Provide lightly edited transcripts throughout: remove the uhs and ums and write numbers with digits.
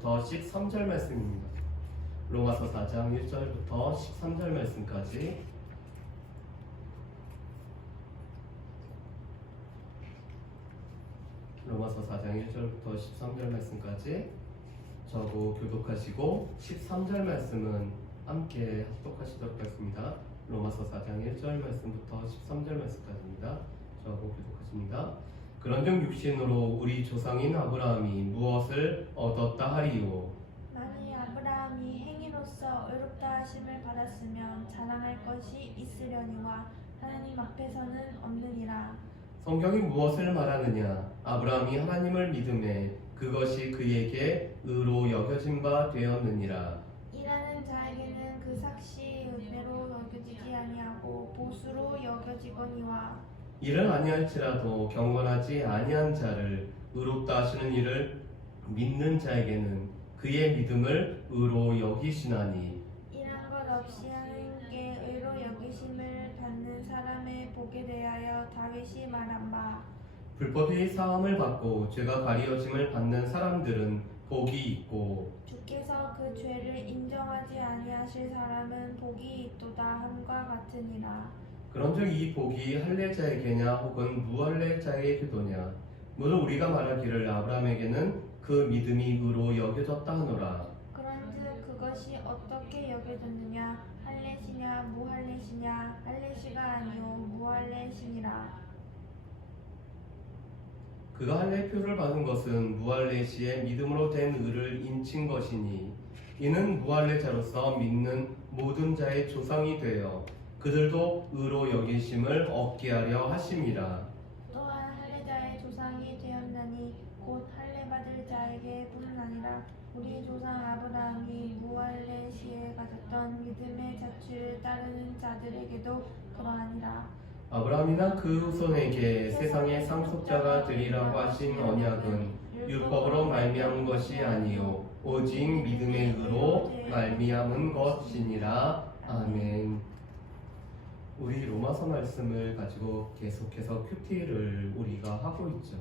1절부터 13절 말씀입니다. 로마서 4장 1절부터 13절 말씀까지 로마서 4장 1절부터 13절 말씀까지 저도 교독하시고 13절 말씀은 함께 합독하시도록 하겠습니다. 로마서 4장 1절 말씀부터 13절 말씀까지입니다. 저도 교독하십니다. 그런즉 육신으로 우리 조상인 아브라함이 무엇을 얻었다 하리요? 만일 아브라함이 행위로서 의롭다 하심을 받았으면 자랑할 것이 있으려니와 하나님 앞에서는 없느니라. 성경이 무엇을 말하느냐? 아브라함이 하나님을 믿음에 그것이 그에게 의로 여겨진 바 되었느니라. 일하는 자에게는 그 삭시 은혜로 여겨지지 아니하고 보수로 여겨지거니와 일을 아니할지라도 경건하지 아니한 자를 의롭다 하시는 이를 믿는 자에게는 그의 믿음을 의로 여기시나니 일한 것 없이 하나님께 의로 여기심을 받는 사람의 복에 대하여 다윗이 말한 바 불법이 사함을 받고 죄가 가리어짐을 받는 사람들은 복이 있고 주께서 그 죄를 인정하지 아니하실 사람은 복이 있도다 함과 같으니라. 그런즉 이 복이 할례자에게냐 혹은 무할례자에게도냐 모두 우리가 말하기를 아브라함에게는 그 믿음이 의로 여겨졌다 하노라. 그런즉 그것이 어떻게 여겨졌느냐? 할례시냐 무할례시냐? 할례시가 아니요 무할례시니라. 그가 할례표를 받은 것은 무할례시의 믿음으로 된 의를 인친 것이니 이는 무할례자로서 믿는 모든 자의 조상이 되어 그들도 의로 여기심을 얻게 하려 하심이라. 또한 할례자의 조상이 되었나니 곧 할례 받을 자에게뿐 아니라 우리 조상 아브라함이 무할례시에 가졌던 믿음의 자취를 따르는 자들에게도 그러하니라. 아브라함이나 그 후손에게 세상의 상속자가 되리라고 하신 언약은 율법으로 말미암은 것이 아니요 오직 믿음의 의로 말미암은 것이니라. 아멘. 우리 로마서 말씀을 가지고 계속해서 큐티를 우리가 하고 있죠.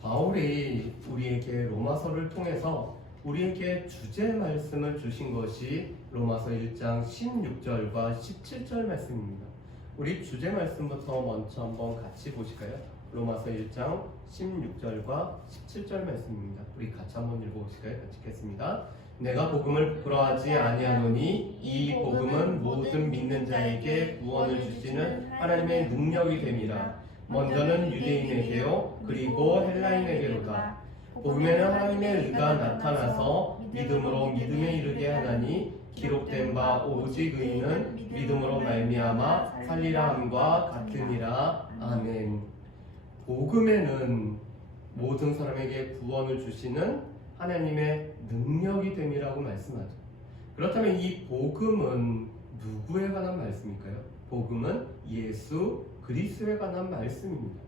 바울이 우리에게 로마서를 통해서 우리에게 주제 말씀을 주신 것이 로마서 1장 16절과 17절 말씀입니다. 우리 주제 말씀부터 먼저 한번 같이 보실까요? 로마서 1장 16절과 17절 말씀입니다. 우리 같이 한번 읽어보실까요? 같이 읽겠습니다. 내가 복음을 부끄러워하지 아니하노니 이 복음은 모든 믿는 자에게 구원을 주시는 하나님의 능력이 됨이라. 먼저는 유대인에게요 그리고 헬라인에게로다. 복음에는 하나님의 의가 나타나서 믿음으로 믿음에 이르게 하나니 기록된 바 오직 의인은 믿음으로 말미암아 살리라 함과 같으니라. 아멘. 복음에는 모든 사람에게 구원을 주시는 하나님의 능력이 됨이라고 말씀하죠. 그렇다면 이 복음은 누구에 관한 말씀일까요? 복음은 예수 그리스도에 관한 말씀입니다.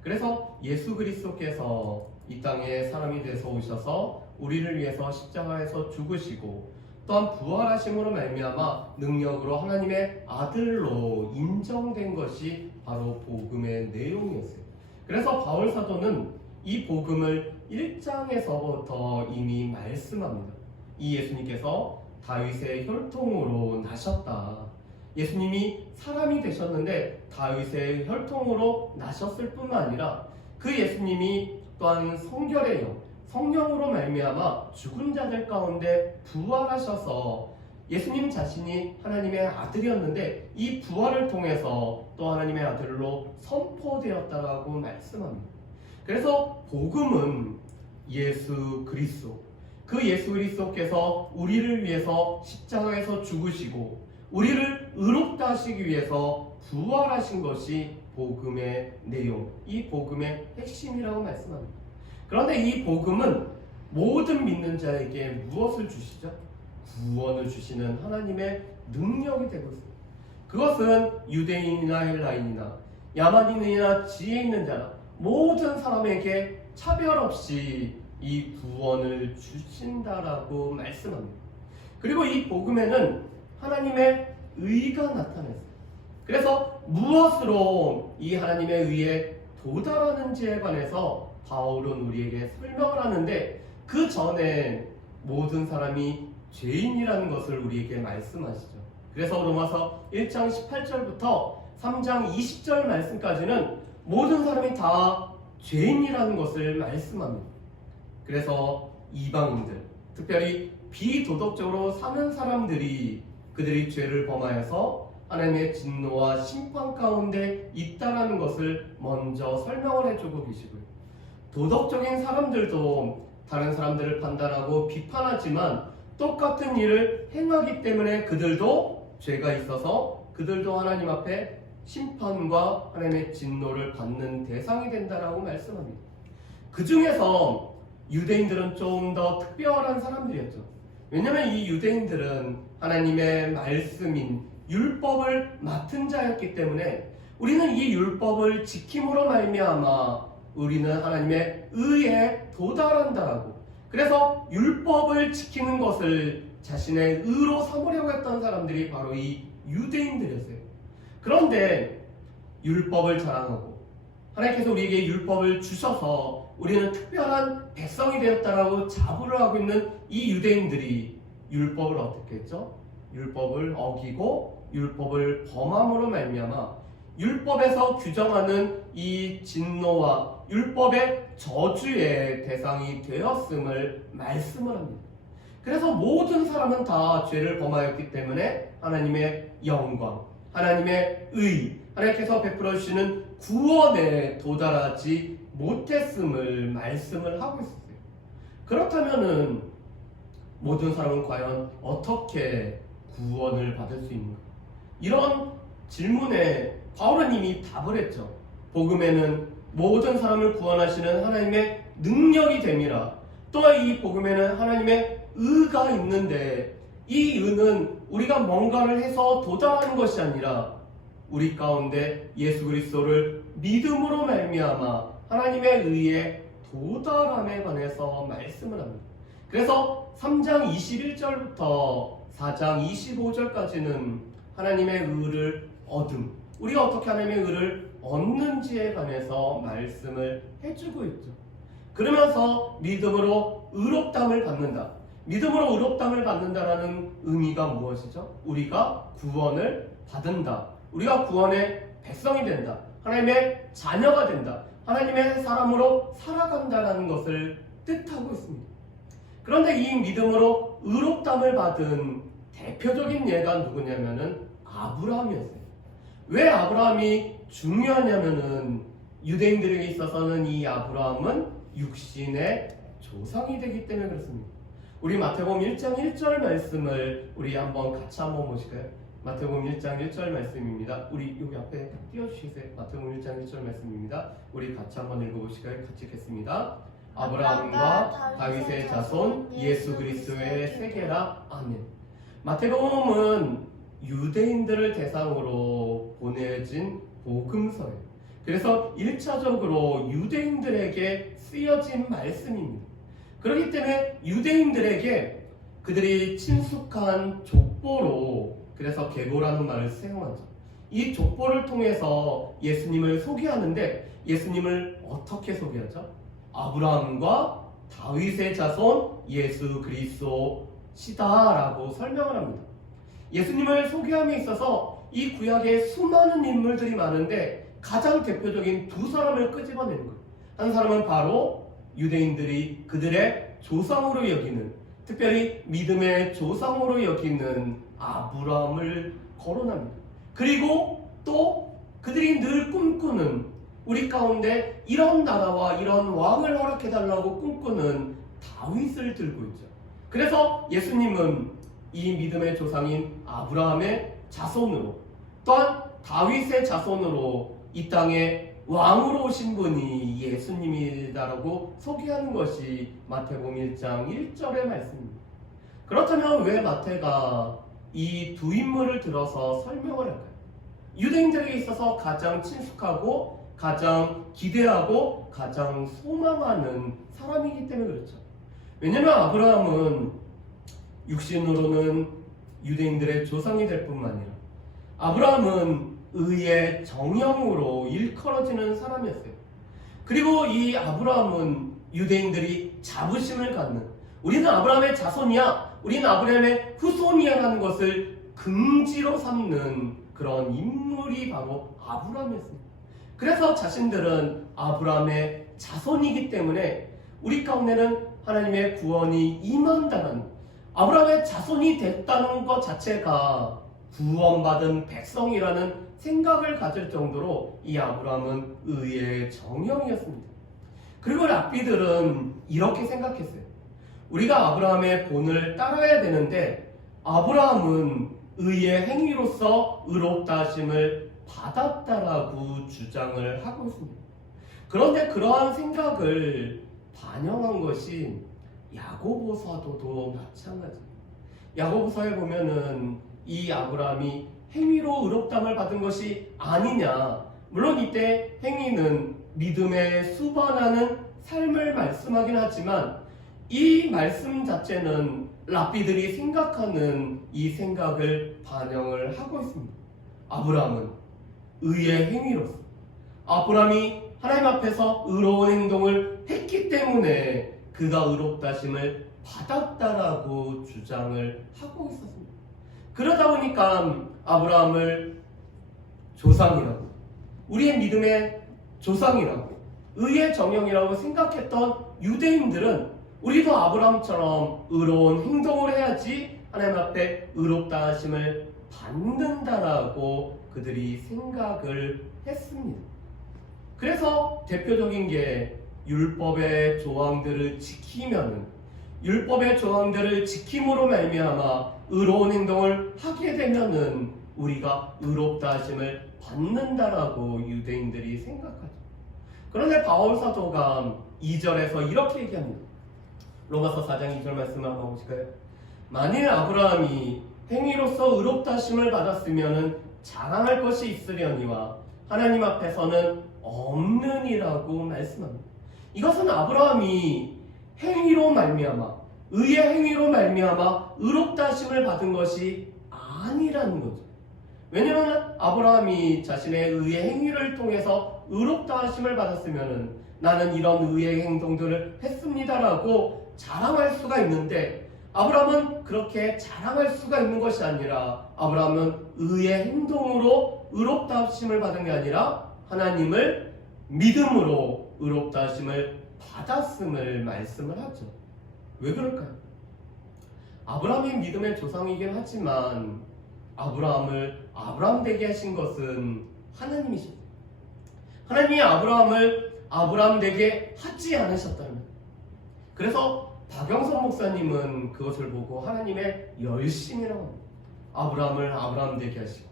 그래서 예수 그리스도께서 이 땅에 사람이 되어서 오셔서 우리를 위해서 십자가에서 죽으시고 또한 부활하심으로 말미암아 능력으로 하나님의 아들로 인정된 것이 바로 복음의 내용이었어요. 그래서 바울 사도는 이 복음을 1장에서부터 이미 말씀합니다. 이 예수님께서 다윗의 혈통으로 나셨다. 예수님이 사람이 되셨는데 다윗의 혈통으로 나셨을 뿐만 아니라 그 예수님이 또한 성결의 영, 성령으로 말미암아 죽은 자들 가운데 부활하셔서 예수님 자신이 하나님의 아들이었는데 이 부활을 통해서 또 하나님의 아들로 선포되었다라고 말씀합니다. 그래서 복음은 예수 그리스도, 그 예수 그리스도께서 우리를 위해서 십자가에서 죽으시고 우리를 의롭다 하시기 위해서 부활하신 것이 복음의 내용, 이 복음의 핵심이라고 말씀합니다. 그런데 이 복음은 모든 믿는 자에게 무엇을 주시죠? 구원을 주시는 하나님의 능력이 되고 있습니다. 그것은 유대인이나 헬라인이나 야만인이나 지혜 있는 자나 모든 사람에게 차별 없이 이 구원을 주신다라고 말씀합니다. 그리고 이 복음에는 하나님의 의가 나타났어요. 그래서 무엇으로 이 하나님의 의에 도달하는지에 관해서 바울은 우리에게 설명을 하는데 그 전에 모든 사람이 죄인이라는 것을 우리에게 말씀하시죠. 그래서 로마서 1장 18절부터 3장 20절 말씀까지는 모든 사람이 다 죄인이라는 것을 말씀합니다. 그래서 이방인들, 특별히 비도덕적으로 사는 사람들이 그들이 죄를 범하여서 하나님의 진노와 심판 가운데 있다라는 것을 먼저 설명을 해주고 계시고요. 도덕적인 사람들도 다른 사람들을 판단하고 비판하지만 똑같은 일을 행하기 때문에 그들도 죄가 있어서 그들도 하나님 앞에 심판과 하나님의 진노를 받는 대상이 된다라고 말씀합니다. 그 중에서 유대인들은 좀 더 특별한 사람들이었죠. 왜냐하면 이 유대인들은 하나님의 말씀인 율법을 맡은 자였기 때문에 우리는 이 율법을 지킴으로 말미암아 우리는 하나님의 의에 도달한다라고, 그래서 율법을 지키는 것을 자신의 의로 삼으려고 했던 사람들이 바로 이 유대인들이었어요. 그런데 율법을 자랑하고 하나님께서 우리에게 율법을 주셔서 우리는 특별한 백성이 되었다라고 자부를 하고 있는 이 유대인들이 율법을 어떻게 했죠? 율법을 어기고 율법을 범함으로 말미암아 율법에서 규정하는 이 진노와 율법의 저주의 대상이 되었음을 말씀을 합니다. 그래서 모든 사람은 다 죄를 범하였기 때문에 하나님의 영광, 하나님의 의, 하나님께서 베풀어 주시는 구원에 도달하지 못했음을 말씀을 하고 있었어요. 그렇다면은 모든 사람은 과연 어떻게 구원을 받을 수 있는가? 이런 질문에 바울은 이미 답을 했죠. 복음에는 모든 사람을 구원하시는 하나님의 능력이 됨이라. 또한 이 복음에는 하나님의 의가 있는데 이 의는 우리가 뭔가를 해서 도달하는 것이 아니라 우리 가운데 예수 그리스도를 믿음으로 말미암아 하나님의 의에 도달함에 관해서 말씀을 합니다. 그래서 3장 21절부터 4장 25절까지는 하나님의 의를 얻음, 우리가 어떻게 하나님의 의를 얻는지에 관해서 말씀을 해주고 있죠. 그러면서 믿음으로 의롭다함을 받는다. 믿음으로 의롭다함을 받는다라는 의미가 무엇이죠? 우리가 구원을 받는다. 우리가 구원의 백성이 된다. 하나님의 자녀가 된다. 하나님의 사람으로 살아간다라는 것을 뜻하고 있습니다. 그런데 이 믿음으로 의롭다함을 받은 대표적인 예가 누구냐면은 아브라함이었어요. 왜 아브라함이 중요하냐면은 유대인들에게 있어서는 이 아브라함은 육신의 조상이 되기 때문에 그렇습니다. 우리 마태복음 1장 1절 말씀을 우리 같이 한번 보실까요? 마태복음 1장 1절 말씀입니다. 우리 여기 앞에 띄워주시세요. 마태복음 1장 1절 말씀입니다. 우리 같이 한번 읽어보실까요? 같이 읽겠습니다. 아브라함과 다윗의 자손 예수 그리스도의 세계라. 아멘. 마태복음은 유대인들을 대상으로 보내진 복음서예요. 그래서 1차적으로 유대인들에게 쓰여진 말씀입니다. 그렇기 때문에 유대인들에게 그들이 친숙한 족보로, 그래서 계보라는 말을 사용하죠. 이 족보를 통해서 예수님을 소개하는데 예수님을 어떻게 소개하죠? 아브라함과 다윗의 자손 예수 그리스도시다라고 설명을 합니다. 예수님을 소개함에 있어서 이 구약에 수많은 인물들이 많은데 가장 대표적인 두 사람을 끄집어내는 거예요. 한 사람은 바로 유대인들이 그들의 조상으로 여기는, 특별히 믿음의 조상으로 여기는 아브라함을 거론합니다. 그리고 또 그들이 늘 꿈꾸는, 우리 가운데 이런 나라와 이런 왕을 허락해달라고 꿈꾸는 다윗을 들고 있죠. 그래서 예수님은 이 믿음의 조상인 아브라함의 자손으로, 또한 다윗의 자손으로 이 땅에 왕으로 오신 분이 예수님이다라고 소개하는 것이 마태복음 1장 1절의 말씀입니다. 그렇다면 왜 마태가 이 두 인물을 들어서 설명을 할까요? 유대인들에게 있어서 가장 친숙하고 가장 기대하고 가장 소망하는 사람이기 때문에 그렇죠. 왜냐하면 아브라함은 육신으로는 유대인들의 조상이 될 뿐만 아니라 아브라함은 의의 정형으로 일컬어지는 사람이었어요. 그리고 이 아브라함은 유대인들이 자부심을 갖는, 우리는 아브라함의 자손이야, 우리는 아브라함의 후손이야 하는 것을 긍지로 삼는 그런 인물이 바로 아브라함이었습니다. 그래서 자신들은 아브라함의 자손이기 때문에 우리 가운데는 하나님의 구원이 임한다는, 아브라함의 자손이 됐다는 것 자체가 구원받은 백성이라는 생각을 가질 정도로 이 아브라함은 의의 정형이었습니다. 그리고 랍비들은 이렇게 생각했어요. 우리가 아브라함의 본을 따라야 되는데 아브라함은 의의 행위로서 의롭다 하심을 받았다라고 주장을 하고 있습니다. 그런데 그러한 생각을 반영한 것이 야고보서도 마찬가지입니다. 야고보서에 보면은 이 아브라함이 행위로 의롭다함을 받은 것이 아니냐, 물론 이때 행위는 믿음에 수반하는 삶을 말씀하긴 하지만 이 말씀 자체는 랍비들이 생각하는 이 생각을 반영을 하고 있습니다. 아브라함은 의의 행위로서, 아브라함이 하나님 앞에서 의로운 행동을 했기 때문에 그가 의롭다심을 받았다라고 주장을 하고 있었습니다. 그러다 보니까 아브라함을 조상이라고, 우리의 믿음의 조상이라고, 의의 정형이라고 생각했던 유대인들은 우리도 아브라함처럼 의로운 행동을 해야지 하나님 앞에 의롭다 하심을 받는다라고 그들이 생각을 했습니다. 그래서 대표적인 게 율법의 조항들을 지키면은, 율법의 조항들을 지킴으로 말미암아 의로운 행동을 하게 되면은 우리가 의롭다 하심을 받는다라고 유대인들이 생각하죠. 그런데 바울 사도가 2절에서 이렇게 얘기합니다. 로마서 4장 2절 말씀을 한번 보실까요? 만일 아브라함이 행위로서 의롭다 하심을 받았으면 자랑할 것이 있으려니와 하나님 앞에서는 없느니라고 말씀합니다. 이것은 아브라함이 행위로 말미암아, 의의 행위로 말미암아 의롭다 하심을 받은 것이 아니라는 거죠. 왜냐하면 아브라함이 자신의 의의 행위를 통해서 의롭다 하심을 받았으면 나는 이런 의의 행동들을 했습니다라고 자랑할 수가 있는데, 아브라함은 그렇게 자랑할 수가 있는 것이 아니라 아브라함은 의의 행동으로 의롭다 하심을 받은 게 아니라 하나님을 믿음으로 의롭다 하심을 받았음을 말씀을 하죠. 왜 그럴까요? 아브라함이 믿음의 조상이긴 하지만 아브라함을 아브라함 되게 하신 것은 하나님이십니다. 하나님이 아브라함을 아브라함 되게 하지 않으셨다면, 그래서 박영선 목사님은 그것을 보고 하나님의 열심이라고 합니다. 아브라함을 아브라함 되게 하시고,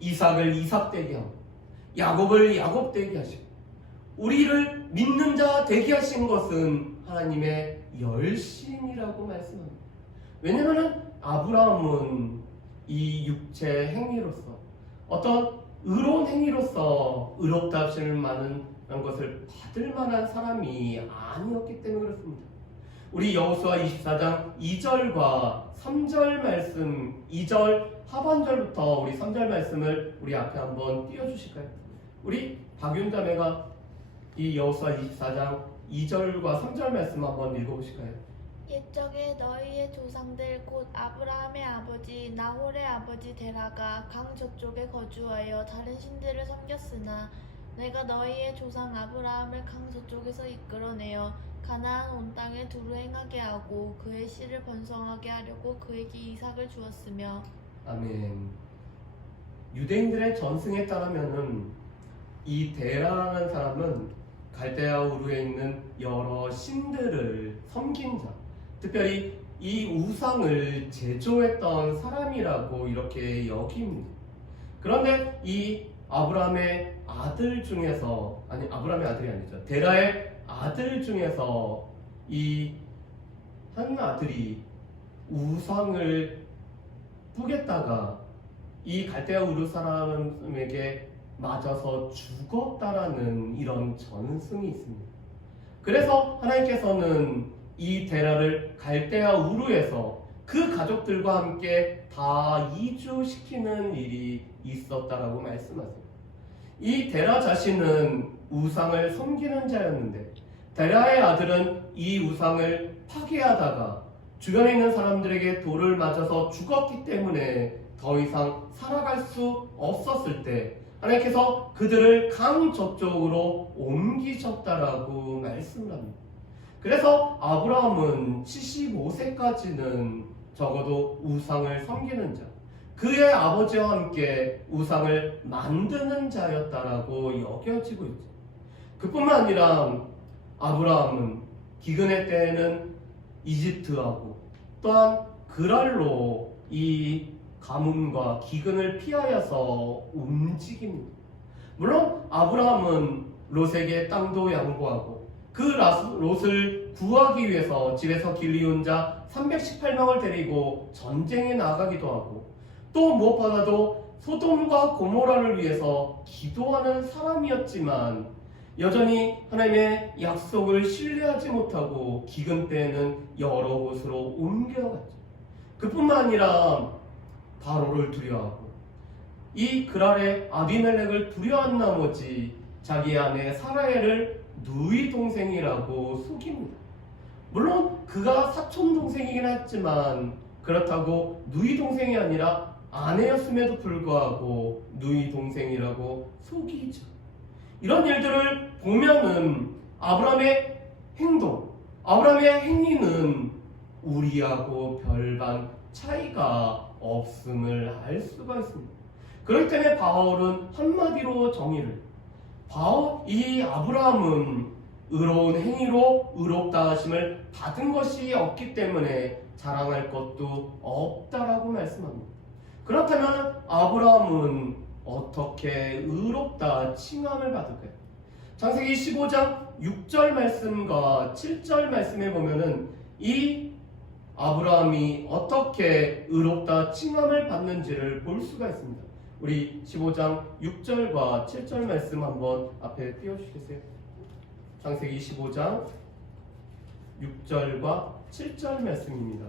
이삭을 이삭 되게 하고, 야곱을 야곱 되게 하시고, 우리를 믿는 자 되게 하신 것은 하나님의 열심이라고 말씀합니다. 왜냐하면 아브라함은 이 육체 행위로서, 어떤 의로운 행위로서 의롭다 하심을 받는 것을 받을 만한 사람이 아니었기 때문에 그렇습니다. 우리 여호수아 24장 2절과 3절 말씀, 2절 하반절부터 우리 3절 말씀을 우리 앞에 한번 띄워주실까요? 우리 박윤 자매가 이 여호수아 24장 2절과 3절 말씀 한번 읽어보실까요? 옛적에 너희의 조상들 곧 아브라함의 아버지 나홀의 아버지 데라가 강 저쪽에 거주하여 다른 신들을 섬겼으나 내가 너희의 조상 아브라함을 강 저쪽에서 이끌어내어 가나안 온 땅에 두루 행하게 하고 그의 씨를 번성하게 하려고 그에게 이삭을 주었으며. 아멘. 유대인들의 전승에 따르면은 이 데라라는 사람은 갈대아 우르에 있는 여러 신들을 섬긴 자, 특별히 이 우상을 제조했던 사람이라고 이렇게 여깁니다. 그런데 이 아브라함의 아들 중에서, 아니 아브라함의 아들이 아니죠, 데라의 아들 중에서 이 한 아들이 우상을 뿌겠다가 이 갈대아 우르 사람에게 맞아서 죽었다라는 이런 전승이 있습니다. 그래서 하나님께서는 이 데라를 갈대아 우르에서 그 가족들과 함께 다 이주시키는 일이 있었다라고 말씀하세요. 이 데라 자신은 우상을 섬기는 자였는데 데라의 아들은 이 우상을 파괴하다가 주변에 있는 사람들에게 돌을 맞아서 죽었기 때문에 더 이상 살아갈 수 없었을 때 하나님께서 그들을 강 저쪽으로 옮기셨다라고 말씀을 합니다. 그래서 아브라함은 75세까지는 적어도 우상을 섬기는 자, 그의 아버지와 함께 우상을 만드는 자였다라고 여겨지고 있죠. 그뿐만 아니라 아브라함은 기근의 때에는 이집트하고 또한 그랄로 이 가뭄과 기근을 피하여서 움직입니다. 물론 아브라함은 롯에게 땅도 양보하고 그 롯을 구하기 위해서 집에서 길리운 자 318명을 데리고 전쟁에 나가기도 하고 또 무엇보다도 소돔과 고모라를 위해서 기도하는 사람이었지만 여전히 하나님의 약속을 신뢰하지 못하고 기근 때에는 여러 곳으로 옮겨갔죠. 그뿐만 아니라 바로를 두려워하고 이 그랄의 아비멜렉을 두려워한 나머지 자기 아내 사라엘을 누이 동생이라고 속입니다. 물론 그가 사촌 동생이긴 했지만 그렇다고 누이 동생이 아니라 아내였음에도 불구하고 누이 동생이라고 속이죠. 이런 일들을 보면은 아브라함의 행동, 아브라함의 행위는 우리하고 별반 차이가 없음을 알 수가 있습니다. 그렇기 때문에 바울은 한마디로 정의를 이 아브라함은 의로운 행위로 의롭다 하심을 받은 것이 없기 때문에 자랑할 것도 없다라고 말씀합니다. 그렇다면 아브라함은 어떻게 의롭다 칭함을 받을까요? 창세기 15장 6절 말씀과 7절 말씀에 보면은 이 아브라함이 어떻게 의롭다 칭함을 받는지를 볼 수가 있습니다. 우리 15장 6절과 7절 말씀 한번 앞에 띄워주시겠어요? 창세기 15장 6절과 7절 말씀입니다.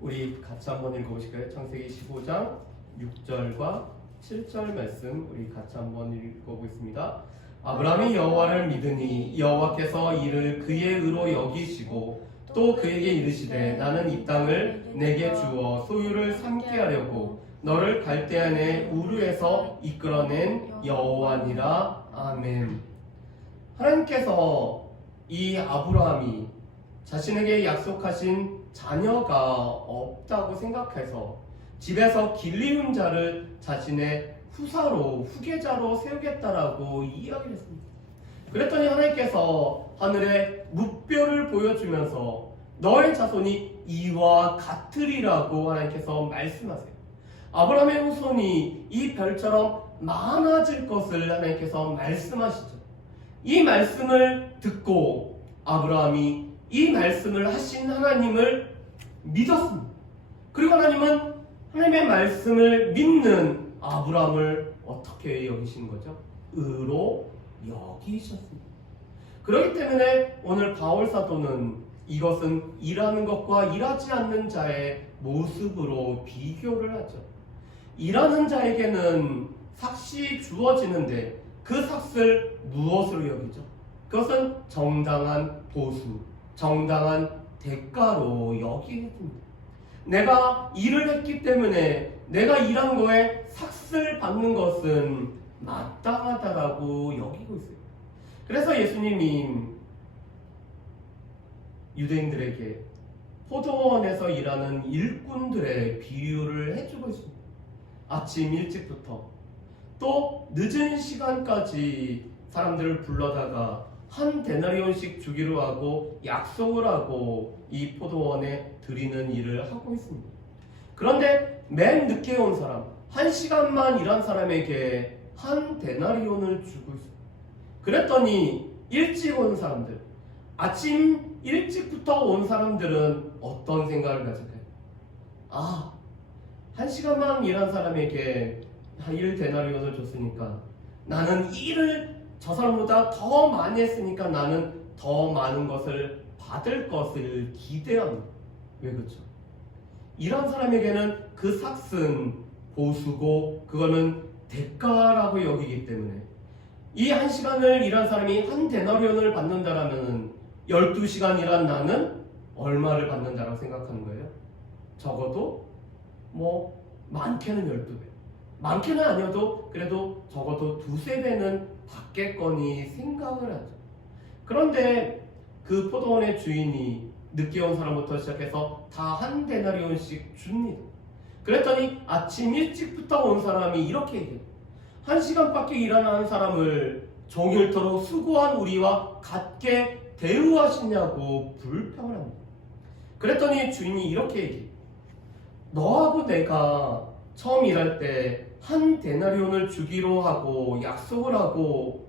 우리 같이 한번 읽어보실까요? 창세기 15장 6절과 7절 말씀 우리 같이 한번 읽어보겠습니다. 아브라함이 여호와를 믿으니 여호와께서 이를 그의 의로 여기시고 또 그에게 이르시되 나는 이 땅을 내게 주어 소유를 삼게 하려고 너를 갈대아의 우르에서 이끌어낸 여호와니라. 아멘. 하나님께서 이 아브라함이 자신에게 약속하신 자녀가 없다고 생각해서 집에서 길리운 자를 자신의 후계자로 세우겠다라고 이야기를 했습니다. 그랬더니 하나님께서 하늘에 무뼈를 보여주면서 너의 자손이 이와 같으리라고 하나님께서 말씀하세요. 아브라함의 후손이 이 별처럼 많아질 것을 하나님께서 말씀하시죠. 이 말씀을 듣고 아브라함이 이 말씀을 하신 하나님을 믿었습니다. 그리고 하나님은 하나님의 말씀을 믿는 아브라함을 어떻게 여기신 거죠? 의로 여기셨습니다. 그렇기 때문에 오늘 바울 사도는 이것은 일하는 것과 일하지 않는 자의 모습으로 비교를 하죠. 일하는 자에게는 삭시 주어지는데 그 삭을 무엇으로 여기죠? 그것은 정당한 보수, 정당한 대가로 여기게 됩니다. 내가 일을 했기 때문에 내가 일한 거에 삭을 받는 것은 마땅하다라고 여기고 있어요. 그래서 예수님이 유대인들에게 포도원에서 일하는 일꾼들의 비유를 해주고 있습니다. 아침 일찍부터 또 늦은 시간까지 사람들을 불러다가 한 데나리온씩 주기로 하고 약속을 하고 이 포도원에 드리는 일을 하고 있습니다. 그런데 맨 늦게 온 사람, 1시간만 일한 사람에게 한 데나리온을 주고 있습니다. 그랬더니 일찍 온 사람들, 아침 일찍부터 온 사람들은 어떤 생각을 가질까요? 1시간만 일한 사람에게 1데나리온을 줬으니까 나는 일을 저 사람보다 더 많이 했으니까 나는 더 많은 것을 받을 것을 기대합니다. 왜 그렇죠? 일한 사람에게는 그 삭은 보수고 그거는 대가라고 여기기 때문에 이 1시간을 일한 사람이 한 데나리온을 받는다라면 12시간 일한 나는 얼마를 받는다라고 생각하는 거예요? 적어도 많게는 12배, 많게는 아니어도 그래도 적어도 두세 배는 받겠거니 생각을 하죠. 그런데 그 포도원의 주인이 늦게 온 사람부터 시작해서 다 한 데나리온씩 줍니다. 그랬더니 아침 일찍부터 온 사람이 이렇게 얘기해요. 1시간밖에 일하는 사람을 종일토록 수고한 우리와 같게 대우하시냐고 불평을 합니다. 그랬더니 주인이 이렇게 얘기해요. 너하고 내가 처음 일할 때 한 데나리온을 주기로 하고 약속을 하고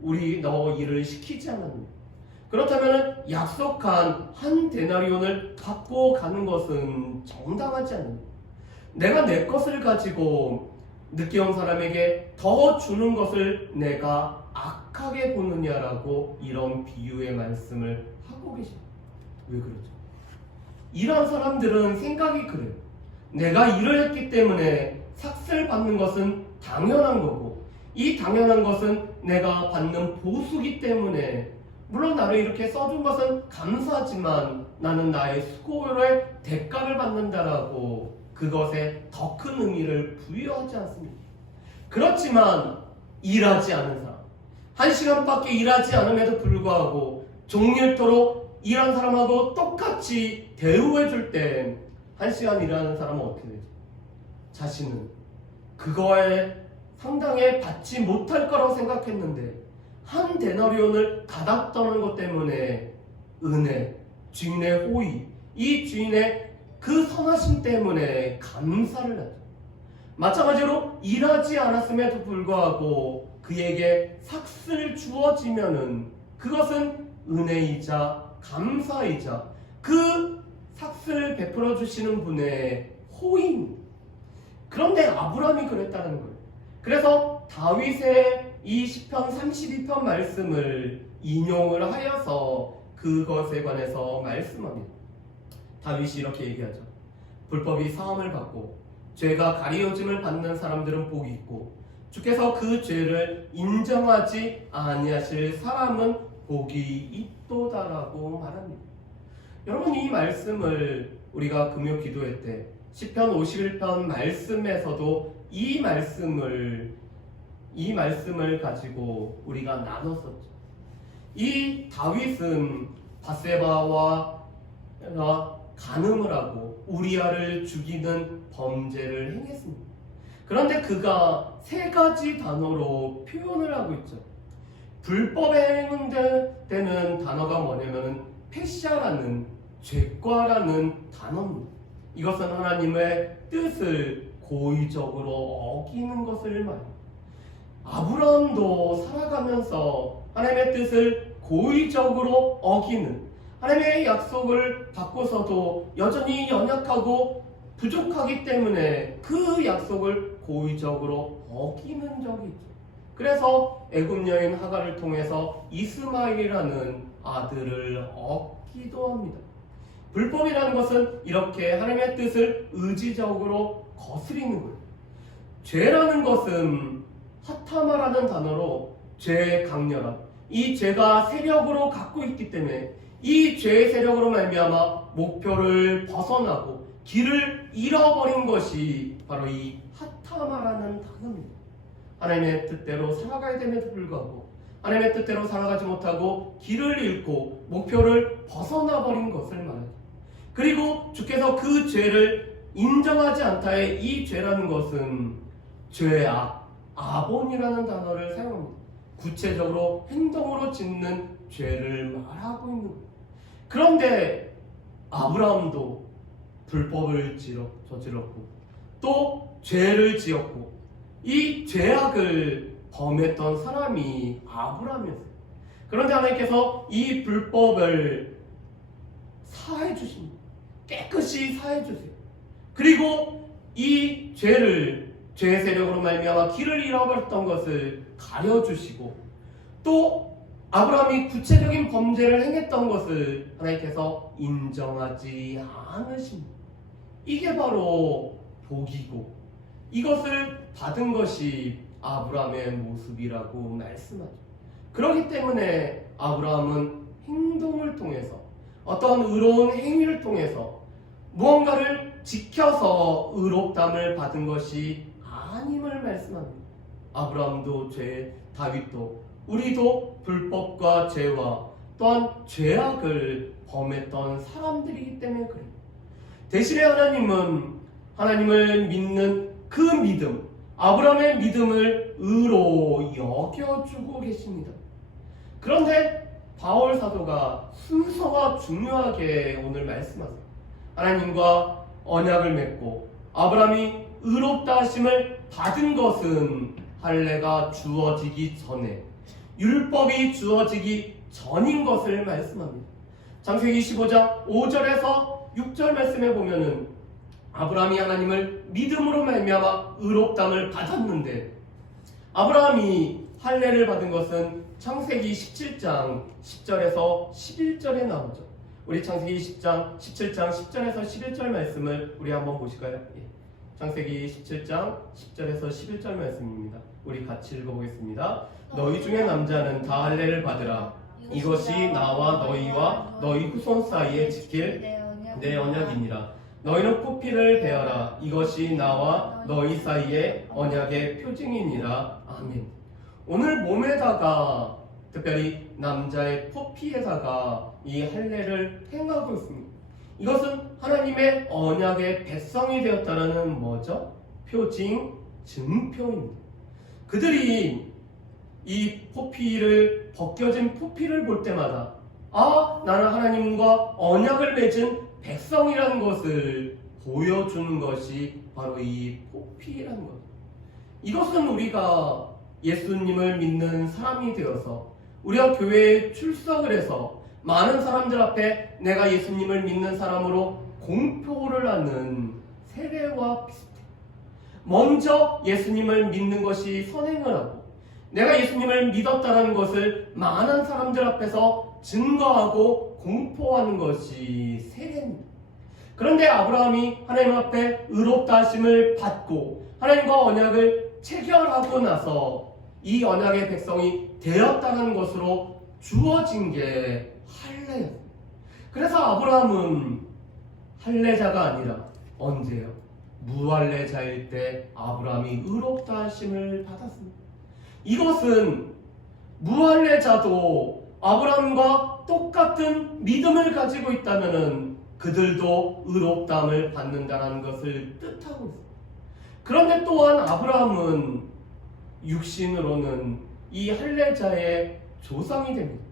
우리 너 일을 시키지 않았느냐? 그렇다면 약속한 한 데나리온을 갖고 가는 것은 정당하지 않느냐? 내가 내 것을 가지고 늦게 온 사람에게 더 주는 것을 내가 악하게 보느냐라고 이런 비유의 말씀을 하고 계십니다. 왜 그러죠? 이런 사람들은 생각이 그래요. 내가 일을 했기 때문에 삭슬 받는 것은 당연한 거고, 이 당연한 것은 내가 받는 보수기 때문에, 물론 나를 이렇게 써준 것은 감사하지만 나는 나의 수고의 대가를 받는다라고 그것에 더 큰 의미를 부여하지 않습니다. 그렇지만 일하지 않은 사람, 1시간밖에 일하지 않음에도 불구하고 종일토록 일한 사람하고 똑같이 대우해줄 때 1시간 일하는 사람은 어떻게 되죠? 자신은 그거에 상당히 받지 못할 거라고 생각했는데 한 데나리온을 가닥 떠는 것 때문에 은혜, 주인의 호의, 이 주인의 그 선하심 때문에 감사를 하죠. 마찬가지로 일하지 않았음에도 불구하고 그에게 삭슬 주어지면은 그것은 은혜이자 감사이자 그 삭슬 베풀어 주시는 분의 호의입니다. 그런데 아브라함이 그랬다는 거예요. 그래서 다윗의 이 시편 32편 말씀을 인용을 하여서 그것에 관해서 말씀합니다. 다윗이 이렇게 얘기하죠. 불법이 사함을 받고 죄가 가리워짐을 받는 사람들은 복이 있고 주께서 그 죄를 인정하지 아니하실 사람은 복이 있도다라고 말합니다. 여러분, 이 말씀을 우리가 금요 기도회 때 시편 51편 말씀에서도 이 말씀을 가지고 우리가 나눴었죠. 이 다윗은 바세바와 간음을 하고 우리아를 죽이는 범죄를 행했습니다. 그런데 그가 세 가지 단어로 표현을 하고 있죠. 불법에 해당되는 단어가 뭐냐면 패샤라는 죄과라는 단어입니다. 이것은 하나님의 뜻을 고의적으로 어기는 것을 말합니다. 아브라함도 살아가면서 하나님의 뜻을 고의적으로 어기는, 하나님의 약속을 받고서도 여전히 연약하고 부족하기 때문에 그 약속을 고의적으로 어기는 적이 있죠. 그래서 애굽 여인 하갈을 통해서 이스마엘이라는 아들을 얻기도 합니다. 불법이라는 것은 이렇게 하나님의 뜻을 의지적으로 거스리는 거예요. 죄라는 것은 하타마라는 단어로 죄의 강렬함, 이 죄가 세력으로 갖고 있기 때문에 이 죄의 세력으로 말미암아 목표를 벗어나고 길을 잃어버린 것이 바로 이 하타마라는 단어입니다. 하나님의 뜻대로 살아가야 됨에도 불구하고 하나님의 뜻대로 살아가지 못하고 길을 잃고 목표를 벗어나 버린 것을 말합니다. 그리고 주께서 그 죄를 인정하지 않다의 이 죄라는 것은 죄악, 아본이라는 단어를 사용합니다. 구체적으로 행동으로 짓는 죄를 말하고 있는 거예요. 그런데 아브라함도 불법을 저질렀고 또 죄를 지었고 이 죄악을 범했던 사람이 아브라함이었어요. 그런데 하나님께서 이 불법을 사해 주십니다. 깨끗이 사해 주세요. 그리고 이 죄의 세력으로 말미암아 길을 잃어버렸던 것을 가려주시고 또 아브라함이 구체적인 범죄를 행했던 것을 하나님께서 인정하지 않으십니다. 이게 바로 복이고 이것을 받은 것이 아브라함의 모습이라고 말씀하죠. 그렇기 때문에 아브라함은 행동을 통해서 어떤 의로운 행위를 통해서 무언가를 지켜서 의롭담을 받은 것이 아님을 말씀합니다. 아브라함도 죄, 다윗도 우리도 불법과 죄와 또한 죄악을 범했던 사람들이기 때문에 그래요. 대신에 하나님은 하나님을 믿는 그 믿음, 아브라함의 믿음을 의로 여겨주고 계십니다. 그런데 바울 사도가 순서가 중요하게 오늘 말씀하세요. 하나님과 언약을 맺고 아브라함이 의롭다 하심을 받은 것은 할례가 주어지기 전에, 율법이 주어지기 전인 것을 말씀합니다. 창세기 25장 5절에서 6절 말씀에 보면은 아브라함이 하나님을 믿음으로 말미암아 의롭담을 받았는데, 아브라함이 할례를 받은 것은 창세기 17장 10절에서 11절에 나오죠. 우리 창세기 17장 10절에서 11절 말씀을 우리 한번 보실까요? 예. 창세기 17장 10절에서 11절 말씀입니다. 우리 같이 읽어보겠습니다. 너희 중에 남자는 다 할례를 받으라. 이것이 나와 너희와 너희 후손 사이에 지킬 내 언약이니라. 너희는 포피를 베어라. 이것이 나와 너희 사이의 언약의 표징이니라. 아멘. 오늘 몸에다가, 특별히 남자의 포피에다가 이 할례를 행하고 있습니다. 이것은 하나님의 언약의 백성이 되었다는 뭐죠? 표징, 증표입니다. 그들이 이 포피를, 벗겨진 포피를 볼 때마다 나는 하나님과 언약을 맺은 백성이라는 것을 보여주는 것이 바로 이 포피라는 것. 이것은 우리가 예수님을 믿는 사람이 되어서 우리가 교회에 출석을 해서 많은 사람들 앞에 내가 예수님을 믿는 사람으로 공표를 하는 세례와 비슷해. 먼저 예수님을 믿는 것이 선행을 하고 내가 예수님을 믿었다는 것을 많은 사람들 앞에서 증거하고 공포하는 것이 세례입니다. 그런데 아브라함이 하나님 앞에 의롭다 하심을 받고 하나님과 언약을 체결하고 나서 이 언약의 백성이 되었다는 것으로 주어진 게 할례예요. 그래서 아브라함은 할례자가 아니라 언제요? 무할례자일 때 아브라함이 의롭다 하심을 받았습니다. 이것은 무할례자도 아브라함과 똑같은 믿음을 가지고 있다면 그들도 의롭다함을 받는다는 것을 뜻하고 있습니다. 그런데 또한 아브라함은 육신으로는 이 할례자의 조상이 됩니다.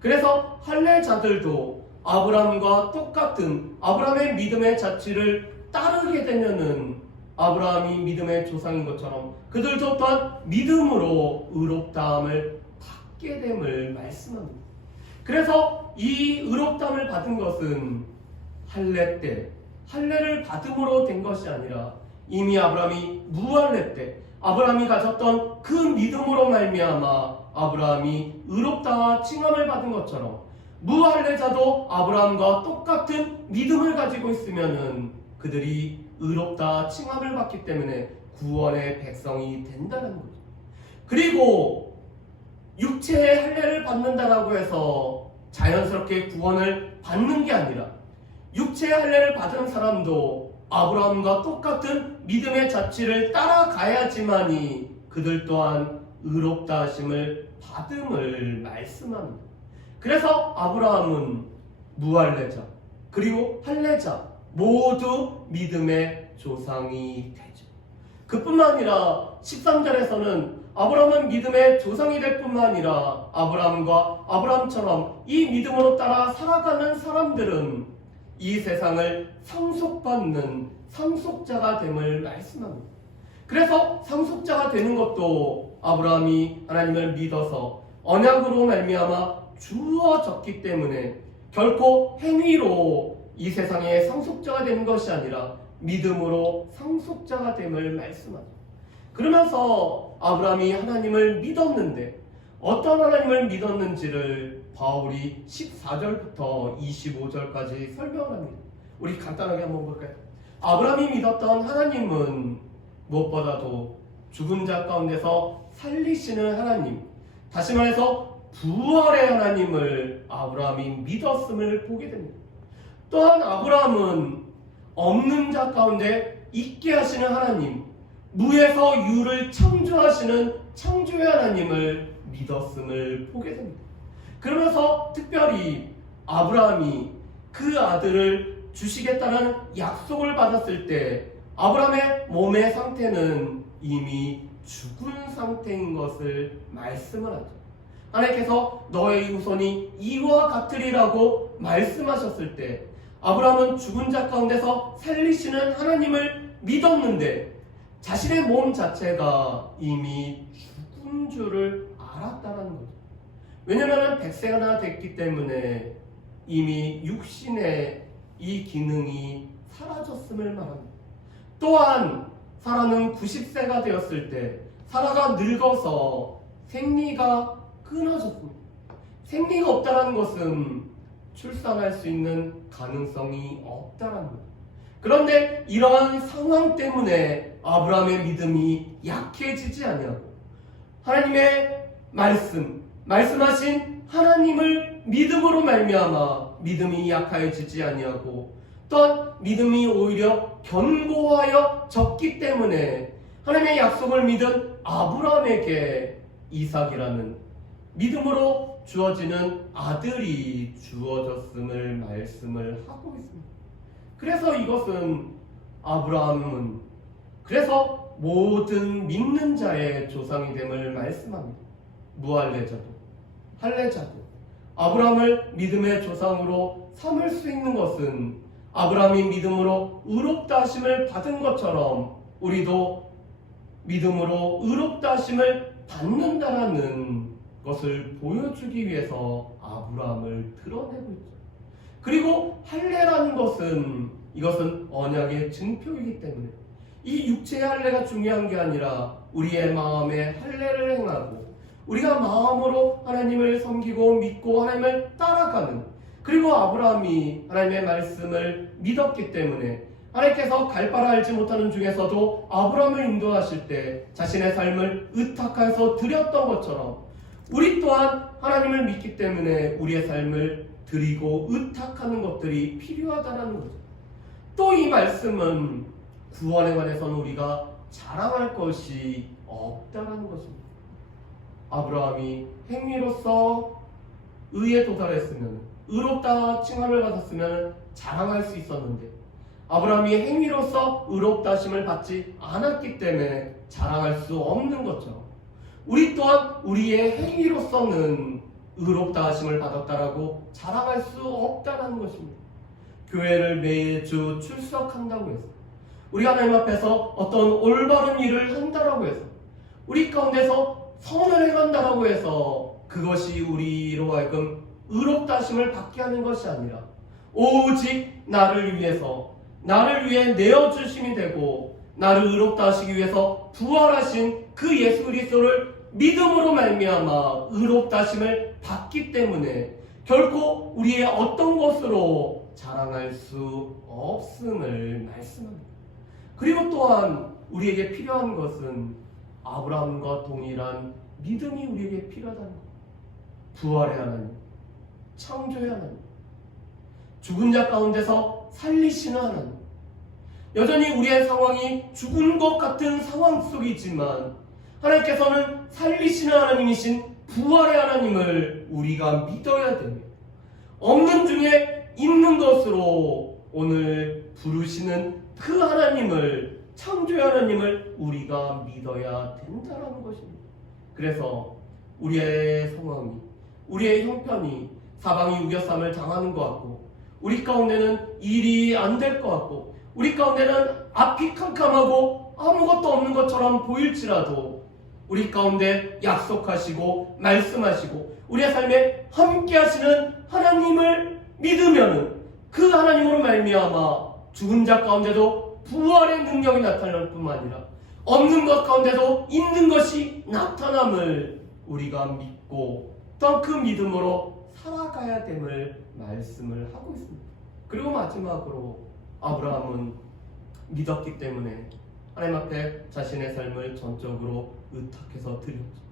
그래서 할례자들도 아브라함과 똑같은 아브라함의 믿음의 자취를 따르게 되면은 아브라함이 믿음의 조상인 것처럼 그들도 또한 믿음으로 의롭다함을 받게 됨을 말씀합니다. 그래서 이 의롭다함을 받은 것은 할례 때 할례를 받음으로 된 것이 아니라 이미 아브라함이 무할례 때 아브라함이 가졌던 그 믿음으로 말미암아 아브라함이 의롭다 칭함을 받은 것처럼 무할례자도 아브라함과 똑같은 믿음을 가지고 있으면은 그들이 의롭다 칭함을 받기 때문에 구원의 백성이 된다는 거죠. 그리고 육체의 할례를 받는다라고 해서 자연스럽게 구원을 받는 게 아니라 육체의 할례를 받은 사람도 아브라함과 똑같은 믿음의 자취를 따라가야지만이 그들 또한 의롭다 하심을 받음을 말씀합니다. 그래서 아브라함은 무할례자 그리고 할례자 모두 믿음의 조상이 되죠. 그뿐만 아니라 13절에서는 아브라함은 믿음의 조상이 될 뿐만 아니라 아브라함과 아브라함처럼 이 믿음으로 따라 살아가는 사람들은 이 세상을 상속받는 상속자가 됨을 말씀합니다. 그래서 상속자가 되는 것도 아브라함이 하나님을 믿어서 언약으로 말미암아 주어졌기 때문에 결코 행위로 이 세상의 상속자가 되는 것이 아니라 믿음으로 상속자가 됨을 말씀하죠. 그러면서 아브라함이 하나님을 믿었는데 어떤 하나님을 믿었는지를 바울이 14절부터 25절까지 설명합니다. 우리 간단하게 한번 볼까요? 아브라함이 믿었던 하나님은 무엇보다도 죽은 자 가운데서 살리시는 하나님, 다시 말해서 부활의 하나님을 아브라함이 믿었음을 보게 됩니다. 또한 아브라함은 없는 자 가운데 있게 하시는 하나님, 무에서 유를 창조하시는 창조의 하나님을 믿었음을 보게 됩니다. 그러면서 특별히 아브라함이 그 아들을 주시겠다는 약속을 받았을 때 아브라함의 몸의 상태는 이미 죽은 상태인 것을 말씀을 하죠. 하나님께서 너의 후손이 이와 같으리라고 말씀하셨을 때 아브라함은 죽은 자 가운데서 살리시는 하나님을 믿었는데 자신의 몸 자체가 이미 죽은 줄을 알았다는 거죠. 왜냐하면 100세가 됐기 때문에 이미 육신의 이 기능이 사라졌음을 말합니다. 또한 사라는 90세가 되었을 때 사라가 늙어서 생리가 끊어졌습니다. 생리가 없다는 것은 출산할 수 있는 가능성이 없다는 거예요. 그런데 이러한 상황 때문에 아브라함의 믿음이 약해지지 아니하고 하나님의 말씀하신 하나님을 믿음으로 말미암아 믿음이 약해지지 아니하고 또한 믿음이 오히려 견고하여 졌기 때문에 하나님의 약속을 믿은 아브라함에게 이삭이라는 믿음으로 주어지는 아들이 주어졌음을 말씀을 하고 있습니다. 그래서 이것은 아브라함은 그래서 모든 믿는 자의 조상이 됨을 말씀합니다. 무할례자도 할례자도 아브라함을 믿음의 조상으로 삼을 수 있는 것은 아브라함이 믿음으로 의롭다 하심을 받은 것처럼 우리도 믿음으로 의롭다 하심을 받는다라는 것을 보여주기 위해서 아브라함을 드러내고 있죠. 그리고 할례라는 것은 이것은 언약의 증표이기 때문에 이 육체의 할례가 중요한 게 아니라 우리의 마음의 할례를 행하고 우리가 마음으로 하나님을 섬기고 믿고 하나님을 따라가는 그리고 아브라함이 하나님의 말씀을 믿었기 때문에 하나님께서 갈 바를 알지 못하는 중에서도 아브라함을 인도하실 때 자신의 삶을 의탁해서 드렸던 것처럼 우리 또한 하나님을 믿기 때문에 우리의 삶을 드리고 의탁하는 것들이 필요하다는 거죠. 또 이 말씀은 구원에 관해서는 우리가 자랑할 것이 없다는 것입니다. 아브라함이 행위로서 의에 도달했으면 의롭다 칭함을 받았으면 자랑할 수 있었는데 아브라함이 행위로서 의롭다 하심을 받지 않았기 때문에 자랑할 수 없는 것처럼 우리 또한 우리의 행위로서는 의롭다 하심을 받았다라고 자랑할 수 없다는 것입니다. 교회를 매주 출석한다고 해서 우리가 하나님 앞에서 어떤 올바른 일을 한다라고 해서 우리 가운데서 선을 행한다라고 해서 그것이 우리로 하여금 의롭다 하심을 받게 하는 것이 아니라 오직 나를 위해 내어주심이 되고 나를 의롭다 하시기 위해서 부활하신 그 예수 그리스도를 믿음으로 말미암아 의롭다 하심을 받기 때문에 결코 우리의 어떤 것으로 자랑할 수 없음을 말씀합니다. 그리고 또한 우리에게 필요한 것은 아브라함과 동일한 믿음이 우리에게 필요하다는 것. 부활의 하나님, 창조의 하나님, 죽은 자 가운데서 살리시는 하나님. 여전히 우리의 상황이 죽은 것 같은 상황 속이지만 하나님께서는 살리시는 하나님이신 부활의 하나님을 우리가 믿어야 됩니다. 없는 중에 있는 것으로 오늘 부르시는 그 하나님을, 창조의 하나님을 우리가 믿어야 된다는 것입니다. 그래서 우리의 상황이, 우리의 형편이 사방이 우겨쌈을 당하는 것 같고 우리 가운데는 일이 안 될 것 같고 우리 가운데는 앞이 캄캄하고 아무것도 없는 것처럼 보일지라도 우리 가운데 약속하시고 말씀하시고 우리의 삶에 함께 하시는 하나님을 믿으면 그 하나님으로 말미암아 죽은 자 가운데도 부활의 능력이 나타날 뿐만 아니라 없는 것 가운데도 있는 것이 나타남을 우리가 믿고 또 그 믿음으로 살아가야 됨을 말씀을 하고 있습니다. 그리고 마지막으로 아브라함은 믿었기 때문에 하나님 앞에 자신의 삶을 전적으로 의탁해서 드렸죠.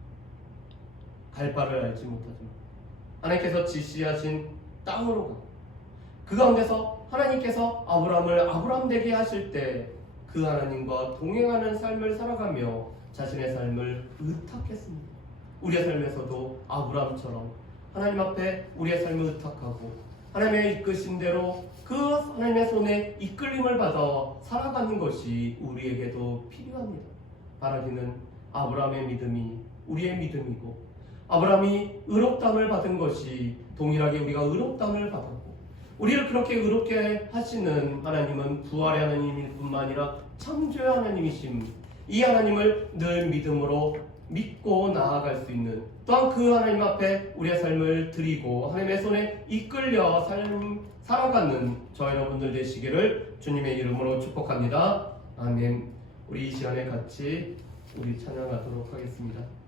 갈 바를 알지 못하지만 하나님께서 지시하신 땅으로 가. 그 가운데서 하나님께서 아브라함을 아브라함 되게 하실 때 그 하나님과 동행하는 삶을 살아가며 자신의 삶을 의탁했습니다. 우리의 삶에서도 아브라함처럼 하나님 앞에 우리의 삶을 의탁하고 하나님의 이끄신 대로 그 하나님의 손에 이끌림을 받아 살아가는 것이 우리에게도 필요합니다. 바라기는 아브라함의 믿음이 우리의 믿음이고 아브라함이 의롭다함을 받은 것이 동일하게 우리가 의롭다함을 받았고 우리를 그렇게 의롭게 하시는 하나님은 부활의 하나님일 뿐만 아니라 창조의 하나님이심, 이 하나님을 늘 믿음으로 믿고 나아갈 수 있는 또한 그 하나님 앞에 우리의 삶을 드리고 하나님의 손에 이끌려 살아가는 저와 여러분들 되시기를 주님의 이름으로 축복합니다. 아멘. 우리 이 시간에 같이 우리 찬양하도록 하겠습니다.